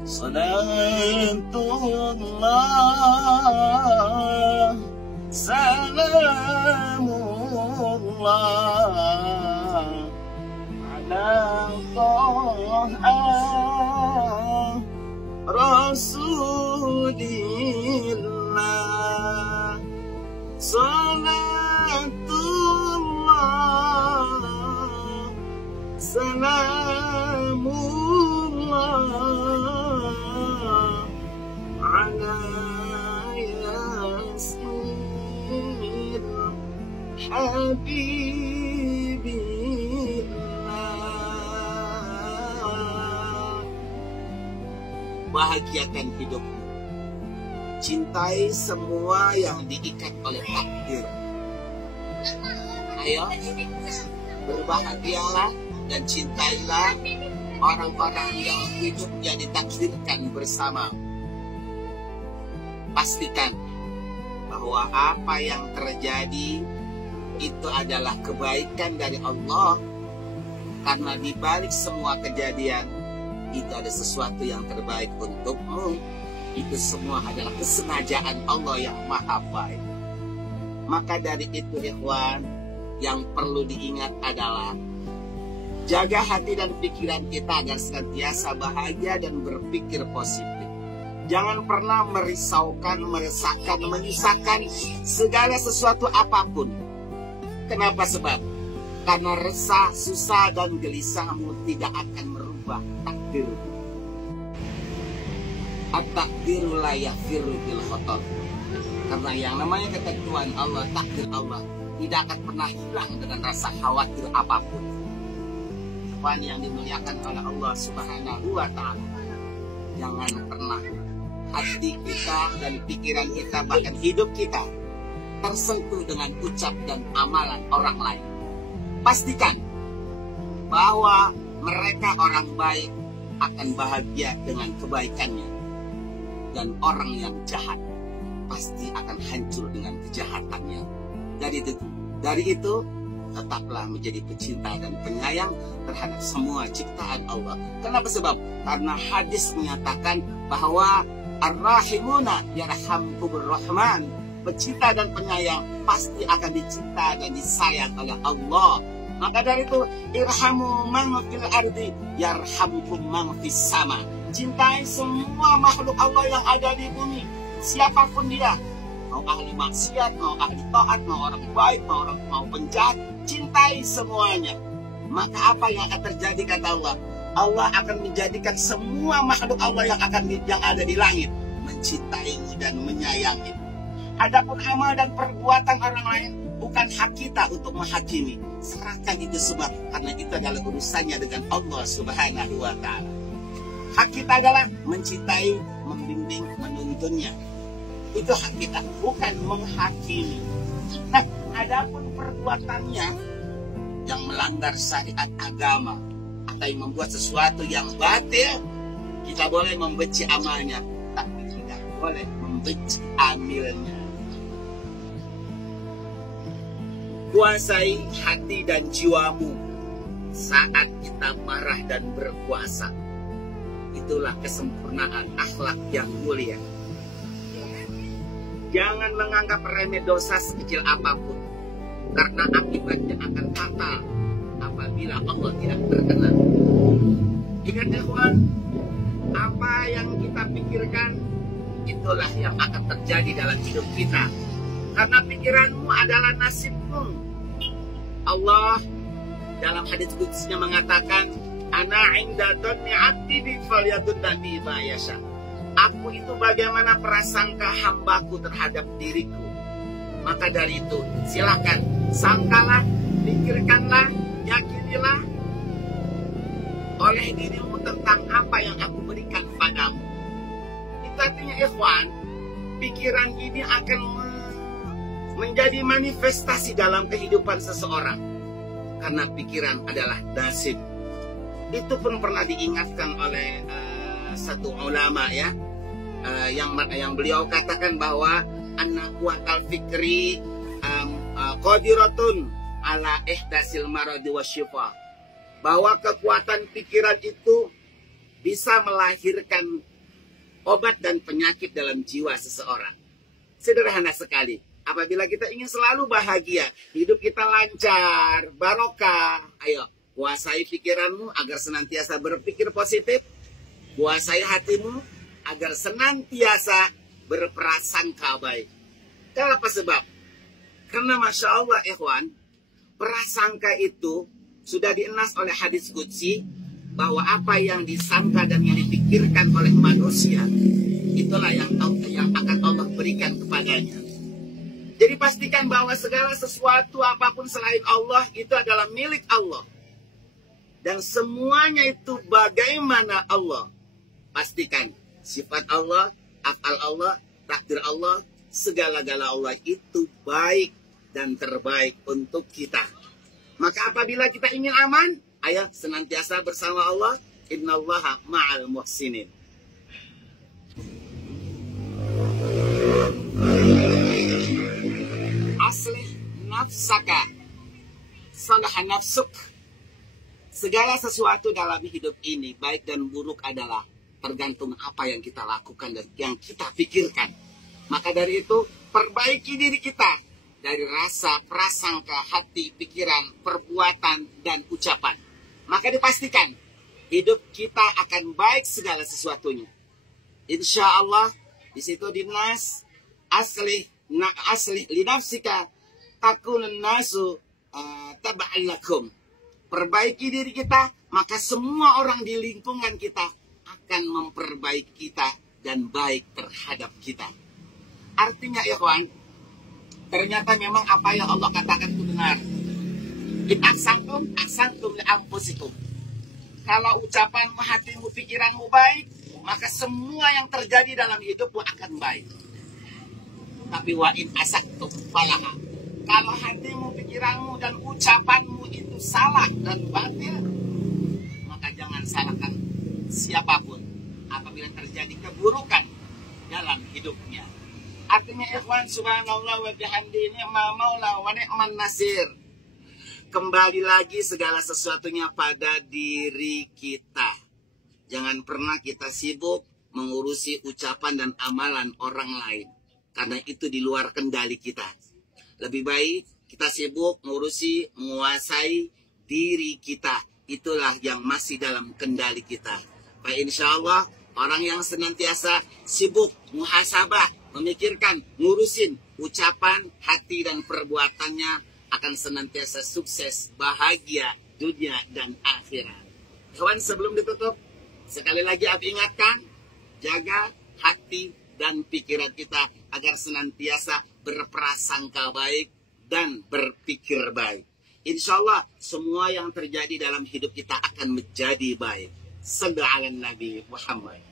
Salatullah, salamullah ala Taha Rasulillah. Salatullah, salamullah ala Yasin Habibillah. Bahagiakan hidupmu. Cintai semua yang diikat oleh takdir. Ayo, berbahagialah dan cintailah orang-orang yang hidupnya ditakdirkan bersama. Pastikan bahwa apa yang terjadi itu adalah kebaikan dari Allah, karena di balik semua kejadian itu ada sesuatu yang terbaik untukmu. Itu semua adalah kesengajaan Allah yang maha baik. Maka dari itu ikhwan, yang perlu diingat adalah jaga hati dan pikiran kita agar senantiasa bahagia dan berpikir positif. Jangan pernah merisaukan, meresahkan, menyusahkan segala sesuatu apapun. Kenapa? Sebab karena resah, susah, dan gelisahmu tidak akan merubah takdirmu. At-takdiru la yafiru bil khotor. Karena yang namanya ketentuan Allah, takdir Allah tidak akan pernah hilang dengan rasa khawatir apapun. Tuhan yang dimuliakan oleh Allah Subhanahu wa Ta'ala, jangan pernah hati kita dan pikiran kita, bahkan hidup kita tersentuh dengan ucap dan amalan orang lain. Pastikan bahwa mereka orang baik akan bahagia dengan kebaikannya, dan orang yang jahat pasti akan hancur dengan kejahatannya. Dari itu tetaplah menjadi pecinta dan penyayang terhadap semua ciptaan Allah. Kenapa? Sebab karena hadis menyatakan bahwa ar-rahimuna yarhamkumur rahman, pecinta dan penyayang pasti akan dicinta dan disayang oleh Allah. Maka dari itu, irhamu man fil ardi yarhamkum man fis sama. Cintai semua makhluk Allah yang ada di bumi, siapapun dia, mau ahli maksiat, mau ahli taat, mau orang baik, mau penjahat, cintai semuanya. Maka apa yang akan terjadi, kata Allah? Allah akan menjadikan semua makhluk Allah yang ada di langit mencintaimu dan menyayangi. Adapun amal dan perbuatan orang lain bukan hak kita untuk menghakimi. Serahkan itu sebab karena itu adalah urusannya dengan Allah Subhanahu wa Ta'ala. Hak kita adalah mencintai, membimbing, menuntunnya. Itu hak kita, bukan menghakimi. Nah, adapun perbuatannya yang melanggar syariat agama atau yang membuat sesuatu yang batil, kita boleh membenci amalnya, tapi tidak boleh membenci amilnya. Kuasai hati dan jiwamu saat kita marah dan berkuasa. Itulah kesempurnaan akhlak yang mulia. Jangan menganggap remeh dosa sekecil apapun, karena akibatnya akan fatal apabila Allah tidak berkenan. Ingat ikhwan, apa yang kita pikirkan itulah yang akan terjadi dalam hidup kita. Karena pikiranmu adalah nasibmu. Allah dalam hadits qudsisnya mengatakan, ana inda dhanni 'abdi bi falyadunna bi ma yasha. Aku itu bagaimana prasangka hambaku terhadap diriku. Maka dari itu silakan sangkalah, pikirkanlah, yakinilah oleh dirimu tentang apa yang aku berikan padamu. Itu artinya ikhwan, pikiran ini akan menjadi manifestasi dalam kehidupan seseorang. Karena pikiran adalah nasib. Itu pun pernah diingatkan oleh satu ulama ya, yang beliau katakan bahwa anna quwwatal fikri qadiratun ala ihdasil maradi wasyifa, bahwa kekuatan pikiran itu bisa melahirkan obat dan penyakit dalam jiwa seseorang. Sederhana sekali. Apabila kita ingin selalu bahagia, hidup kita lancar, barokah, ayo kuasai pikiranmu agar senantiasa berpikir positif. Kuasai hatimu agar senantiasa berprasangka baik. Kenapa sebab? Karena Masya Allah ikhwan, prasangka itu sudah dienas oleh hadis qudsi bahwa apa yang disangka dan yang dipikirkan oleh manusia itulah yang akan Allah berikan kepadanya. Jadi pastikan bahwa segala sesuatu apapun selain Allah itu adalah milik Allah. Dan semuanya itu bagaimana Allah. Pastikan sifat Allah, af'al Allah, takdir Allah, segala-gala Allah itu baik dan terbaik untuk kita. Maka apabila kita ingin aman, ayo senantiasa bersama Allah. Innallaha ma'al muhsinin. Aslih nafsaka salah nafsuk. Segala sesuatu dalam hidup ini baik dan buruk adalah tergantung apa yang kita lakukan dan yang kita pikirkan. Maka dari itu perbaiki diri kita dari rasa, prasangka, hati, pikiran, perbuatan dan ucapan. Maka dipastikan hidup kita akan baik segala sesuatunya. Insya Allah di situ dinas aslih linafsika takunun nasu taba'an lakum. Perbaiki diri kita, maka semua orang di lingkungan kita akan memperbaiki kita dan baik terhadap kita. Artinya ya kawan, ternyata memang apa yang Allah katakan itu benar. In aksantum li anfusikum. Kalau ucapanmu, hatimu, pikiranmu baik, maka semua yang terjadi dalam hidupmu akan baik. Tapi wa in asaktum falaha. Kalau hatimu, pikiranmu, dan ucapanmu itu salah dan batil, maka jangan salahkan siapapun apabila terjadi keburukan dalam hidupnya. Artinya ikhwan, subhanallah wa bihamdi, ni'mal maula wa ni'man nasir. Kembali lagi segala sesuatunya pada diri kita. Jangan pernah kita sibuk mengurusi ucapan dan amalan orang lain, karena itu di luar kendali kita. Lebih baik kita sibuk menguasai diri kita. Itulah yang masih dalam kendali kita. Pak, insya Allah orang yang senantiasa sibuk muhasabah, memikirkan, ngurusin ucapan, hati, dan perbuatannya akan senantiasa sukses, bahagia, dunia dan akhirat. Kawan, sebelum ditutup, sekali lagi Abi ingatkan, jaga hati dan pikiran kita agar senantiasa berprasangka baik dan berpikir baik. Insya Allah semua yang terjadi dalam hidup kita akan menjadi baik. Sallu ala Nabi Muhammad.